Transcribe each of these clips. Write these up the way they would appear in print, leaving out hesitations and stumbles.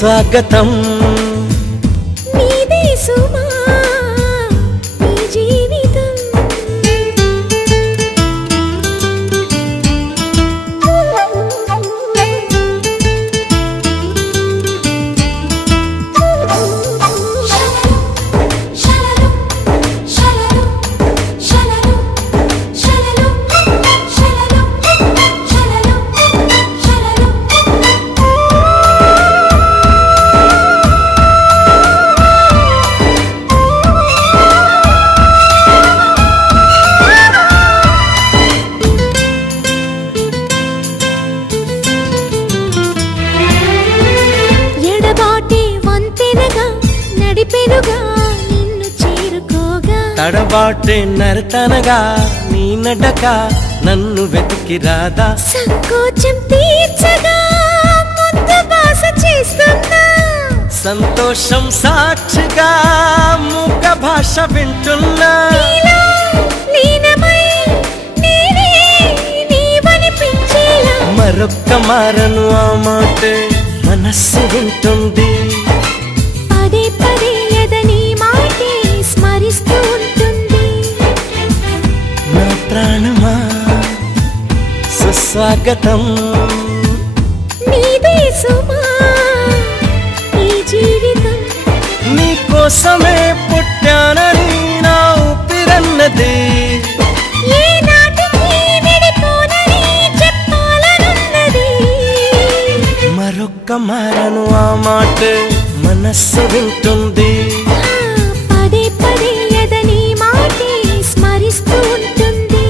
సుస్వాగతం నీదే సుమా నీ జీవితం తడబాటే నరతనగా నీ నడక నన్ను వెతికి రాదా సంకోచం తీర్చగా ముద్దు బాస చేస్తున్నా సంతోషం సాక్షిగా మూక భాష వింటున్నా మరొక్క మారను ఆ మాటే మనస్సు వింటుంది పదే పదే ఎదని మాటే స్మరిస్తూ ఉంటుంది నా ప్రాణమా సుస్వాగతం నీదే సుమా ఈ జీవితం నీకోసమే పుట్టానని నా ఊపిరన్నది మరొక్క మారను ఆ మాట మనస్సు వింటుంది పదే పదే ఎదని మాటే స్మరిస్తూ ఉంటుంది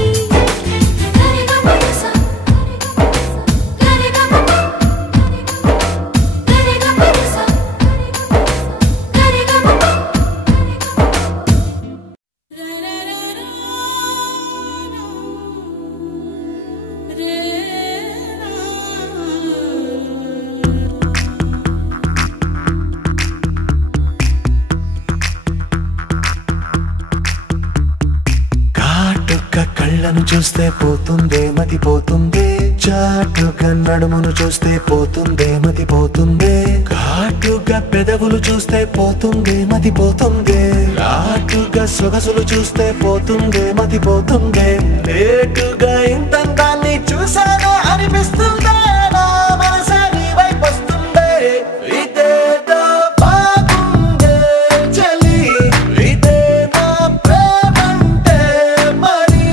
కళ్ళను చూస్తే పోతుందే మతి పోతుందే చాటుగా నడుమును చూస్తే పోతుందే మతి పోతుందే ఘాటుగా పెదవులు చూస్తే పోతుందే మతి పోతుందే ఘాటుగా సొగసులు చూస్తే పోతుందే మతి పోతుందే లేటుగా ఇంతంతాన్ని చూసానే అనిపిస్తుందే నా మనసే నీ వైపు వస్తుందే ఇదేదో బాగుందే చలి ఇదే నా ప్రేమంటే మరి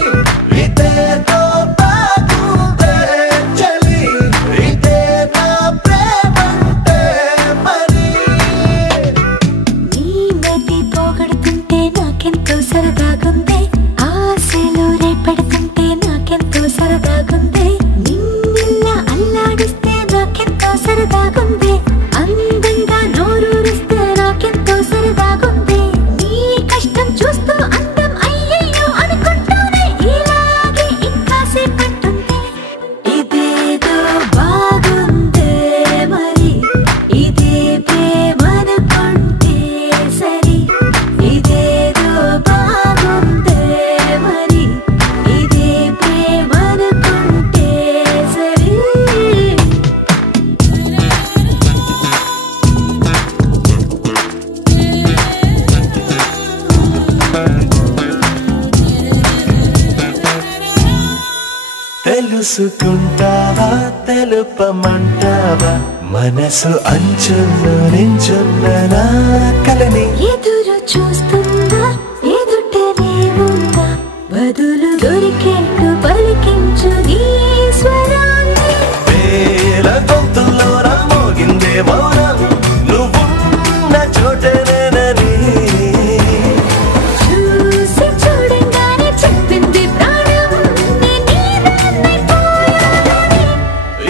ఇదేదో బాగుందే చలి ఇదే నా ప్రేమంటే మరి నీ మతి పోగొడుతుంటే నాకెంతో సరదాగుందే ఆశలు రేపెడుతుంటే నాకెంతో సరదాగుందే నిన్న అల్లాడిస్తే నాకెంతో సరదాగుందే అందంగా నోరూరిస్తే నాకెంతో సరదాగుందే నీ కష్టం చూస్తూ అందం అయ్యయ్యో అనుకుంటూనే ఇలాగే ఇంకాసేపట్టుంటే ఇదేదో బాగుందే మరి ఇదే ప్రేమనుకుంటే సరి ఇదేదో బాగుందే మరి ఇదే ప్రేమనుకుంటే సరి తెలుసుకుంటావా తెలుపమంటావా మనసు అంచుల్లో నించున్న నా కలని ఎదురు చూస్తుందా ఎదుటనే ఉందా బదులు దొరికేట్టు పలికించు నీ స్వరాన్ని వేల గొంతుల్లో మోగిందే మౌనం నువ్వున్న చోటనేనని చూసి చూడంగానే చెప్పింది ప్రాణం నీదాన్నైపోయానని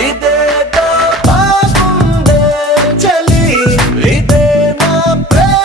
ఇదేదో బాగుందే చలి ఇదే నా ప్రేమ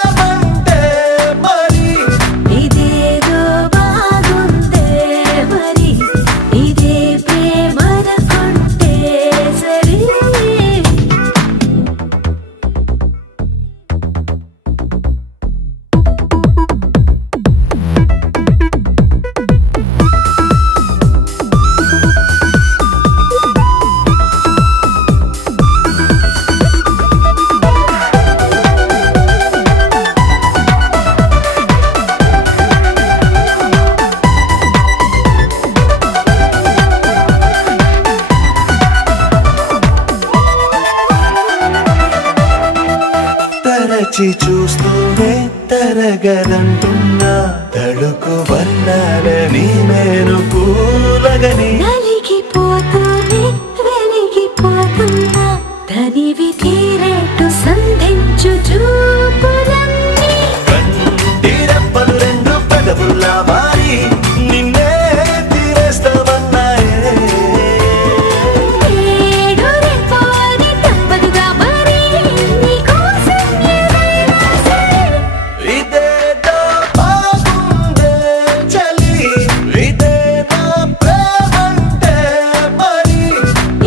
తరచి చూస్తూనే తరగదంటున్నా తడుకు వర్ణాలని నేను పూలగని నలిగిపోతూనే వెలిగిపోతున్నా తనివి తీరేట్టు సంధించు చూపులన్నీ కంటిరెప్పలు రెండు పెదవుల్లా మారి నిన్నే తీరేస్తామన్నాయే ఏడురెపోని తప్పదుగా మరి నీకోసం ఏదైనా సరే ఇదేదో బాగుందే చలి ఇదే నా ప్రేమంటే మరి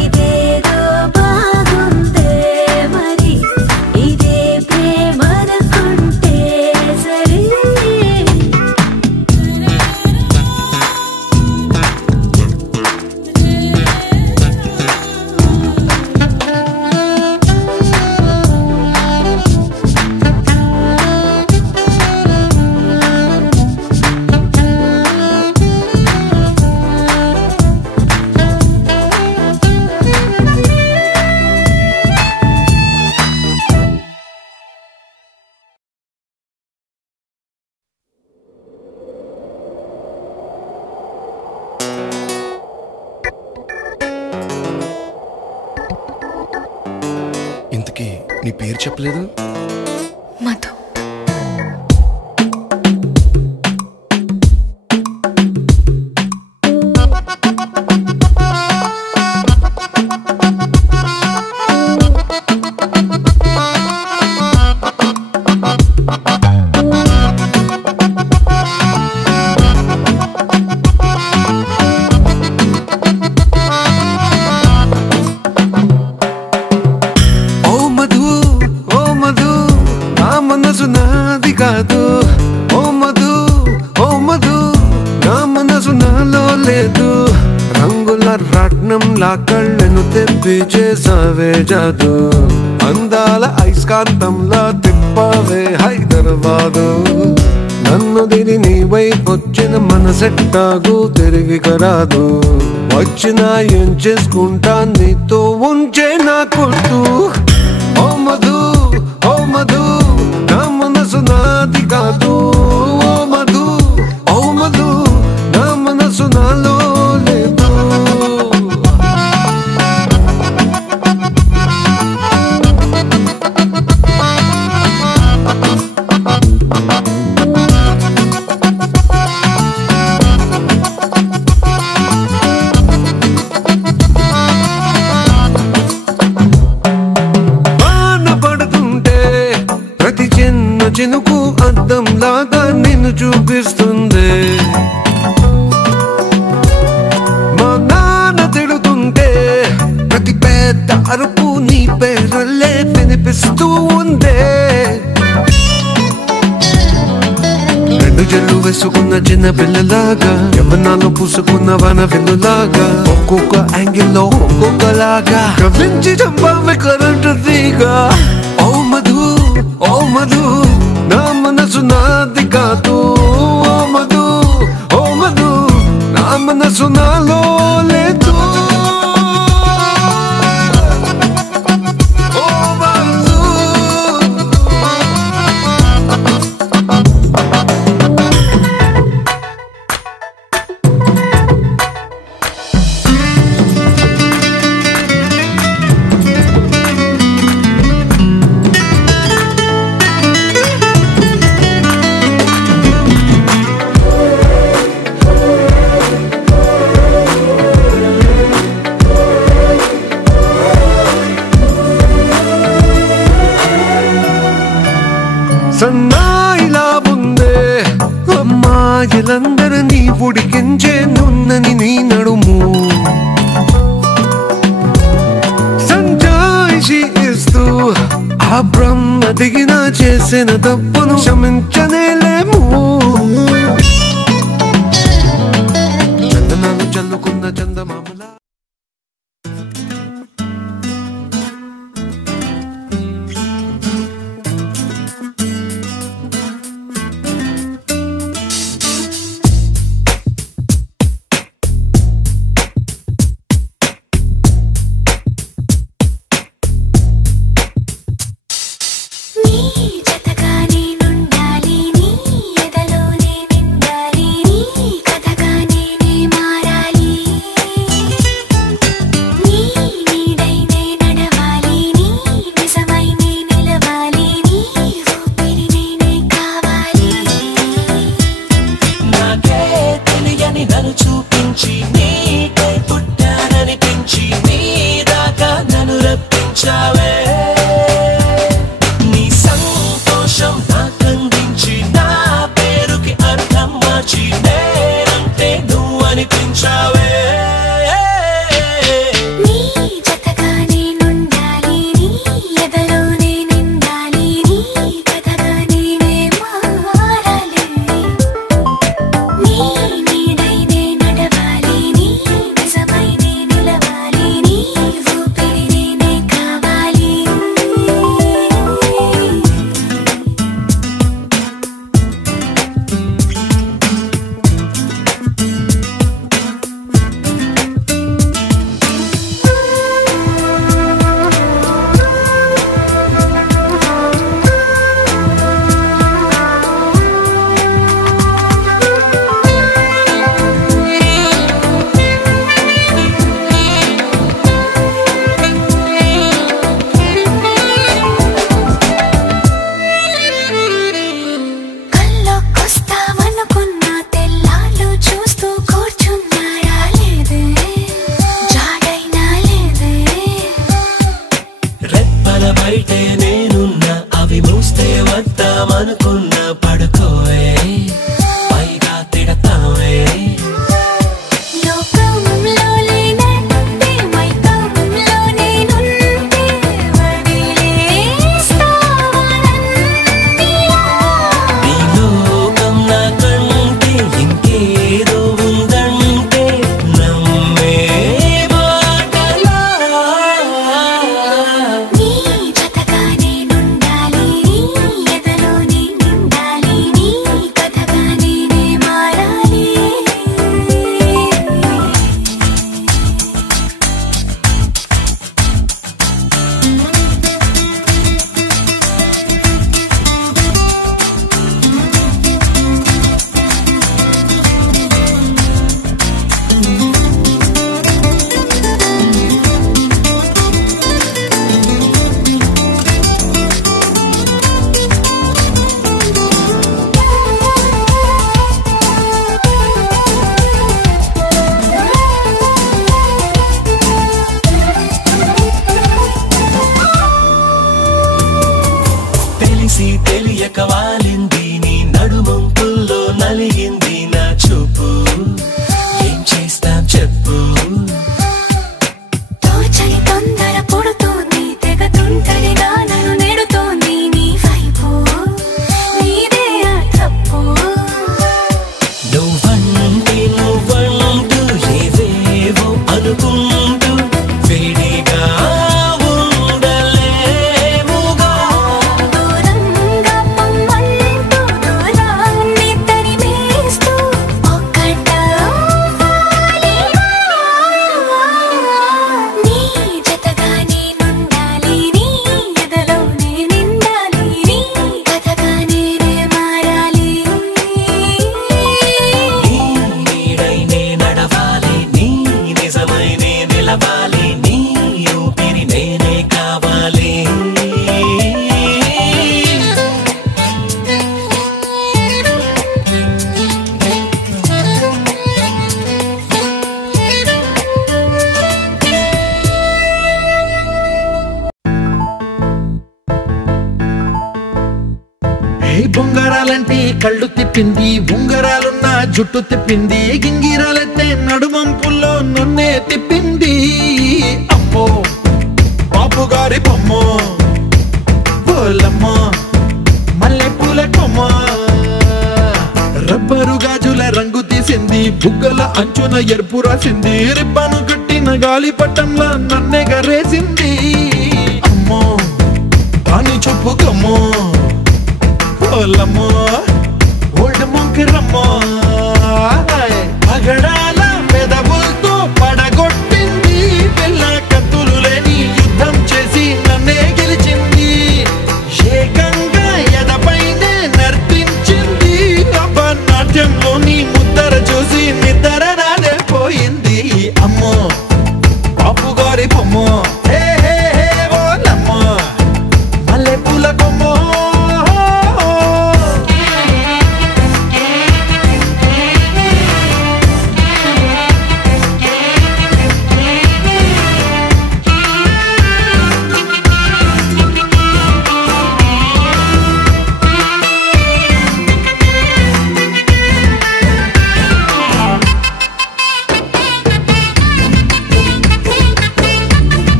ఇదేదో బాగుందే మరి ఇదే ప్రేమనుకుంటే సరే ఇంతకీ నీ పేరు చెప్పలేదు? మధు ఓ మధు ఓ మధు నా మనసు నాది కాదు. ఓ మధు ఓ మధు నా మనసు నాలో లేదు. రంగుల రత్నంలా కళ్ళను తెప్పి చేసావే జాదు. అందాల ఐస్కాంతంలా తిప్పవే హైదరాబాదు. నన్ను దిని నీ వైపొచ్చిన మనసెట్టాగు తిరిగి కరాదు. వచ్చినా ఏం చేసుకుంటా నీతో ఉంచే నా కొట్టు. ఓ మధు ఓ మధు నా మనసు నాది కాదు. ఓ మధు ఓ మధు నా మనసు నాలో లేదు. వాన పడుతుంటే ప్రతి చిన్న చినుకు అద్దంలాగా నిన్ను చూపిస్తుంది. మా నాన్న తిడుతుంటే ప్రతి పెద్ద అరుపు నీ పేరల్లే వినిపిస్తూ ఉందే. రెండు జల్లు వేసుకున్న చిన్న పిల్లలాగా యవ్వనాలు పూసుకున్న వన వెల్లులాగా ఒక్కొక్క యాంగిల్లో ఒక్కొక్కలాగా కవించి చంపావి కరెంటు తీగా. ఓ మధు ఓ మధు నా మనసు నాది కాదు. ఓ మధు ఓ మధు నా మనసు నాలో లేదు. ఓ మధు సన్నాయిలా ఉందే అమ్మాయిలందరినీ ఉడికించే నున్నని నీ నడుము. సంజాయిషి ఇస్తూ ఆ బ్రహ్మ దిగిన చేసిన తప్పును క్షమించనేలేము. చందనాలు చల్లుకున్న చందమామలా నీ వస్తే వద్దామనుకున్న పడుకోవే పైగా తిడతావే లోకంలో లేనంటే మైకంలో నేనుంటే వదిలేస్తావా నన్నిలా నీ లోకం నాకంటే ఇంకేదో ఉందంటే నమ్మే మాటలా నీ జతగా నేనుండాలి నీ ఎదలో నిండాలి నీ కథగా నేనే మారాలి తెలిసి తెలియక వాలింది నీ నడుమంపుల్లో నలిగింది నా చూపు ఏం చేస్తాం చెప్పు తోచని తొందర పుడుతోంది తెగ తుంటరిగా నన్ను నెడుతోంది నీ వైపు నీదే ఆ తప్పు నువ్వంటూ ఏవేవో అనుకుంటూ వేడిగా ఉండలేముగా దూరంగా పొమ్మంటూ దూరాన్ని తరిమేస్తూ ఒక్కటవ్వాలి నీ జతగా నేనుండాలి నీ ఎదలో నిండాలి నీ కథగా నేనే మారాలి నీ నీడై నే నడవాలి నీ నిజమై నే నిలవాలి నీ ఊపిరి నేనే కావాలి ఏ బొంగరాలంటే కళ్ళు తిప్పింది ఉంగరాలున్న జుట్టు తిప్పింది గింగిరాలైతే నడుమంపుల్లో నన్నే తిప్పింది అమ్మో బాబు గారి బొమ్మ పోలమ్మ మల్లె పూల కొమ్మ రబ్బరు గాజుల రంగు తీసింది బుగ్గల అంచున ఎరుపు రాసింది రిబ్బను కట్టిన గాలి పట్టంలా నన్నే గరేసింది అమ్మో దాని చెప్పు కమ్మో పోలమ్మో ఓల్డ్ మొంకిరమ్మో పగడాల పెదవులతో పడగొట్టింది పిల్ల కత్తులు లేని యుద్ధం చేసి నన్నే గెలిచింది ఏకంగా ఎదపైనే నర్తించింది నాట్యంలోని ముద్దర చూసి నిద్ర నానే పోయింది అమ్మో పాపు గారి బొమ్మో హే హే హే ఓలమ్మో మల్లె పూల కొమ్మో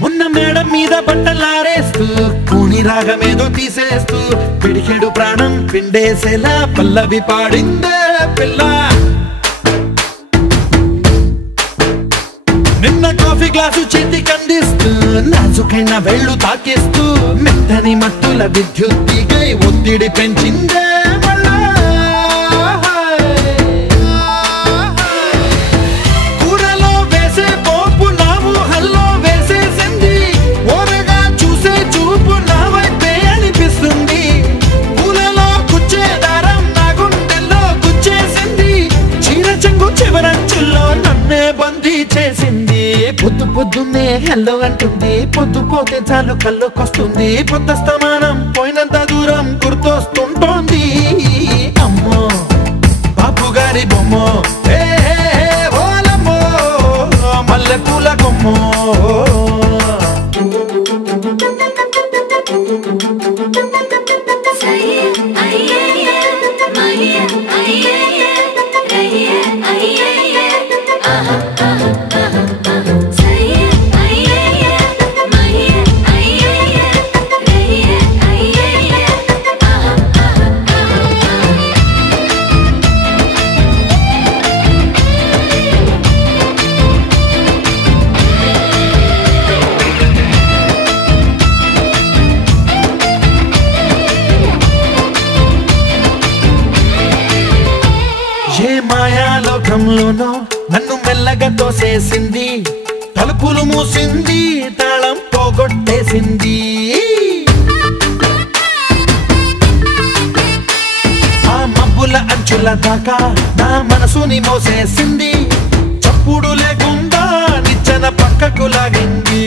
మొన్న మేడం మీద బట్టలారేస్తూ కూని రాగమేదో తీసేస్తూ పిడికెడు ప్రాణం పిండేసేలా పల్లవి పాడిందే పిల్ల నిన్న కాఫీ గ్లాసు చేతికి అందిస్తూ నాజుకైన వేళ్ళు తాకిస్తూ మెత్తని మత్తుల విద్యుత్ తీగై ఒత్తిడి పెంచిందే మళ్ళా కూరలో వేసే పోపు నా ఊహల్లో వేసేసింది ఓరగా చూసే చూపు నా వైపే అనిపిస్తుంది పూలలో గుచ్చే దారం నా గుండెల్లో గుచ్చేసింది చీర చెంగు చివరంచుల్లో నన్నే బందీ చేసింది పొద్దు పొద్దున్నే హెల్లో అంటుంది పొద్దు పోతే చాలు కళ్ళొకొస్తుంది పొద్దు స్తమానం పోయినంత దూరం గుర్తొస్తుంటోంది బంగారి బొమ్మో ఏ ఓలమ్మో మల్లె పూల కొమ్మో ఏ మాయాలోకంలోనో నన్ను మెల్లగా తోసేసింది తలుపులు మూసింది తాళం పోగొట్టేసింది ఆ మబ్బుల అంచుల దాకా నా మనసుని మోసేసింది చప్పుడు లేకుండా నిచ్చెన పక్కకు లాగింది